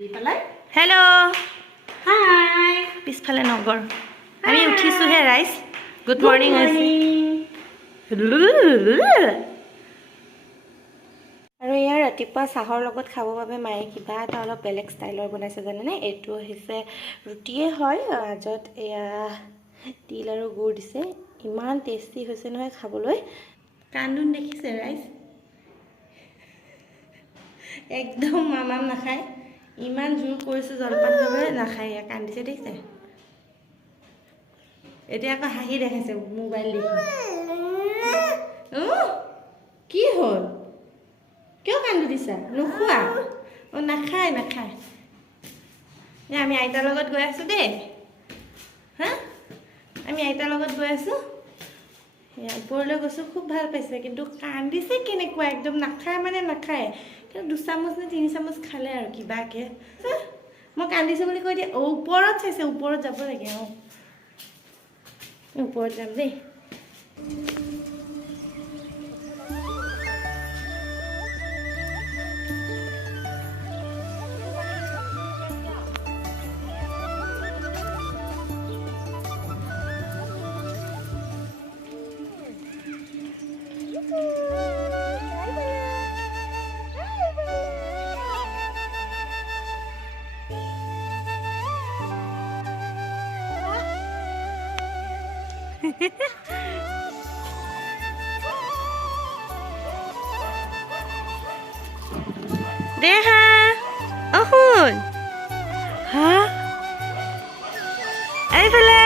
Hello hi पिछफाले नगर आमी उठिसुहे rise good morning আৰু ইয়াৰ ৰাতিপুৱা চাহৰ লগত খাব বাবে মায়ে কিবা এটা অলপ বেলেগ ষ্টাইলৰ বনাইছে জানেনে এইটো হৈছে ৰুটিয়ে হয় মাজত এয়া তিল আৰু গুড় দিছে ইমান টেষ্টি হৈছে নহয় খাবলৈ কান্দুন দেখিছে ৰাইজ একদম মামাম নাখায় ইমান জোৰ কৰিছে জলপান খাবলৈ নাখায় কান্দিছে দেখিছে এতিয়া আকৌ হাঁহি দেখাইছে মোবাইল দেখি কি হ'ল কিয় কান্দি দিছা নোখোৱা নাখায় নাখায় আমি আইতাৰ লগত গৈ আছোঁ দেই হা আমি আইতাৰ লগত গৈ আছোঁ ওপৰলৈ গৈছোঁ খুব ভাল পাইছে কিন্তু কান্দিছে কেনেকুৱা একদম নাখায় মানে নাখায় কিন্তু 2 চামুচ নে 3 চামুচ খালে আৰু কিবাকে মই কান্দিছোঁ বুলি কৈ দিয়ে ওপৰত চাইছে ওপৰত যাব লাগে ওপৰত যাম দেই Deha, Ahun, huh? Ayfala,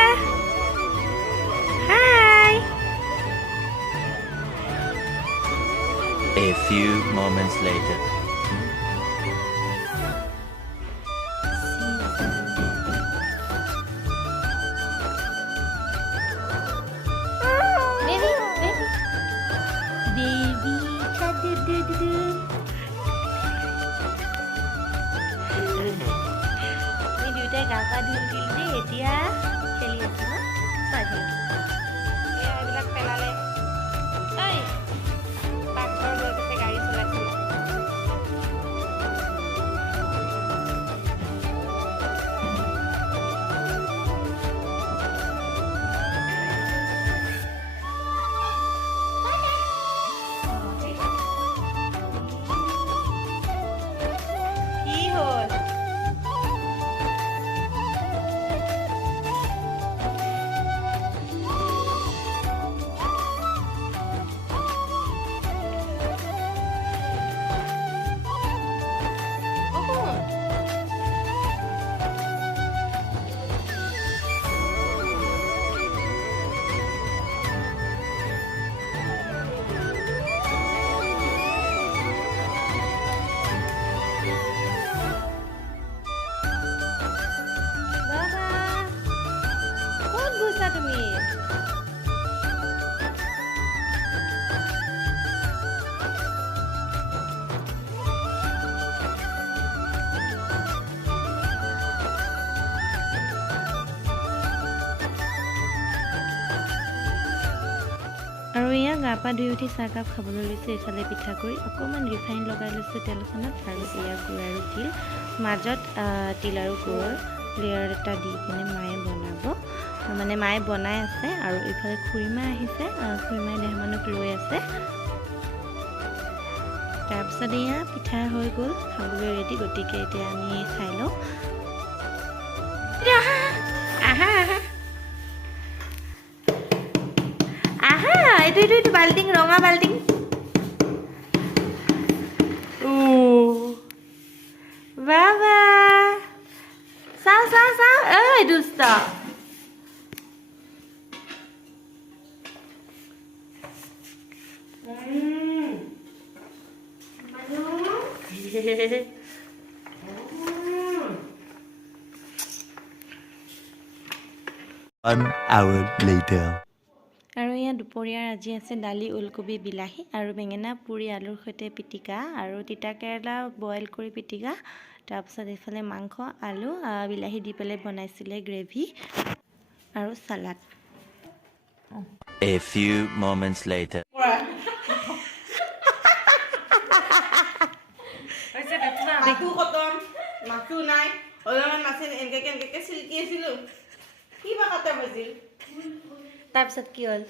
hi. A few moments later. Gapa dhuli de etia kheli asu na sai এইবিলাক পেলালে ঐ পাকঘৰ গৈতে গাড়ী চলাইছে কি হ'ল তুমি আৰু ইয়া গা পা ধুই উঠি চাহ কাপ খাবলৈ লৈছে এইফালে পিঠা কৰি অকণমান ৰিফাইন লগাই লৈছে তেলখনত আৰু ইয়া গুড় আৰু তিল মাজত তিল আৰু গুড়ৰ লেয়াৰ এটা দি কিনে মায়ে বনাব মানে মায়ে বনাই আছে আৰু ইফালে খুৰীমা আহিছে খুৰীমাই দেহমানক লৈ আছে তাৰপিছত ইয়া পিঠা হৈ গ'ল খাবলৈ ৰেডি গতিকে এতিয়া আমি খাই লওঁ আহা আহা আহা এইটো বাল্টিং ৰঙা বাল্টিং বাবা চাও ঐ দুষ্ট One hour later. আৰু ইয়া দুপৰীয়াৰ আজি আছে দালি ওলকবি বিলাহী আৰু বেঙেনা পুৰি আলুৰ সৈতে পিটিকা আৰু তিতা কেৰেলা বইল কৰি পিটিকা তাৰপিছত এইফালে মাংস আলু বিলাহী দি পেলাই বনাইছিলে গ্ৰেভি আৰু salad A few moments later. মাছু খতম মাছু নাই অলপমান মাছে এনেকে চিল্কি আছিলো কিবা কথা বাজিল তাৰপিছত কি হ'ল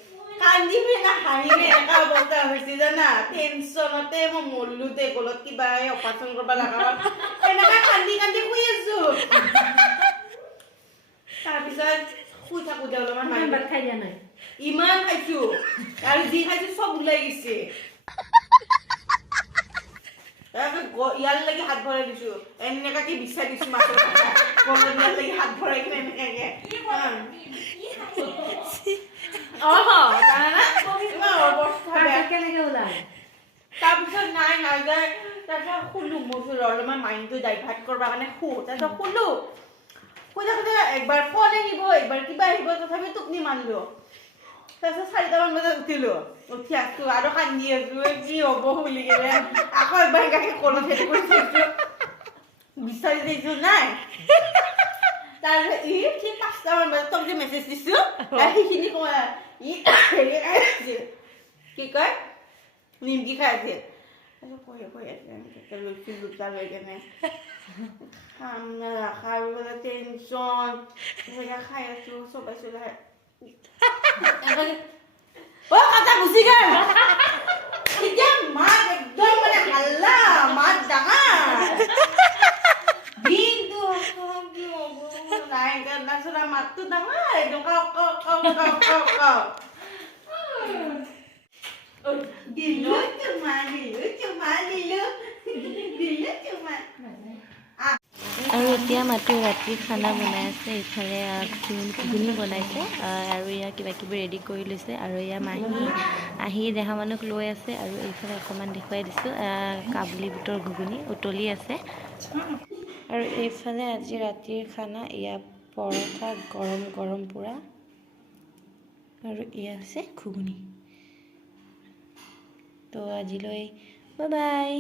কান্দিমে না হাঁহিমে এনেকা অৱস্থা হৈছে জানা টেনচনতে মই মৰলো দে গলত কিবা অপাৰেশ্যন কৰিব লগা হ'ল এনেকা কান্দি কান্দি শুই আছো তাৰপিছত শুই থাকোঁতে অলপমান ইমান ভাত খাই দিয়া নাই ইমান খাইছো আৰু যি খাইছো চব ওলাই গৈছে ইয়াৰ লাগি হাত ভৰাই দিছো এনেকাকে বিচাৰি দিছো মাছৰ ইয়াৰ লাগি হাত ভৰাই কিনে এনেকাকে জানানা ইমান অৱস্থা বেয়া কেনেকে ওলাই তাৰপিছত নাই নাযায় তাৰপিছত শুলো মোৰ অলপমান মাইণ্ডটো ডাইভাৰ্ট কৰাৰ কাৰণে তাৰপিছত শুলো শুই থাকোঁতে একবাৰ ফোন আহিব একবাৰ কিবা আহিব তথাপি টোপনি মাৰিলো তাৰপিছত 4টামান বজাত উঠিলো উঠি আছো আৰু কান্দি আছো কি হ'ব বুলি কিনে আকৌ একবাৰ এনেকৈ কলত হেৰি কৰি চাইছো বিচাৰি চাইছো নাই তাৰপিছত ঠিক 5টামান বজাত তোক যে মেছেজ দিছো সেইখিনি হেৰি খাই আছিল কি কয় নিমকি খাই আছিল কৈ আছে লৈছো দুটা লৈ কেনে খাম না খাই পেলাই টেনচন এনেকৈ খাই আছো চবাইছো কাটা গুচি গ'ল এতিয়া মাত একদম মানে হাল্লা মাত ডাঙৰ দিনটো নাই তাৰপিছত মাতটো ডাঙৰ একদম দিলো চুমা আৰু এতিয়া মাতো ৰাতিৰ খানা বনাই আছে ইফালে ঘুগুনি বনাইছে আৰু এয়া কিবা কিবি ৰেডি কৰি লৈছে আৰু এয়া মাহী আহি দেহা মানুহক লৈ আছে আৰু এইফালে অকণমান দেখুৱাই দিছোঁ কাবুলী বুটৰ ঘুগুনি উতলি আছে আৰু এইফালে আজি ৰাতিৰ খানা এয়া পৰঠা গৰম গৰম পূৰা আৰু এয়া হৈছে ঘুগুনি তো আজিলৈ বাই বাই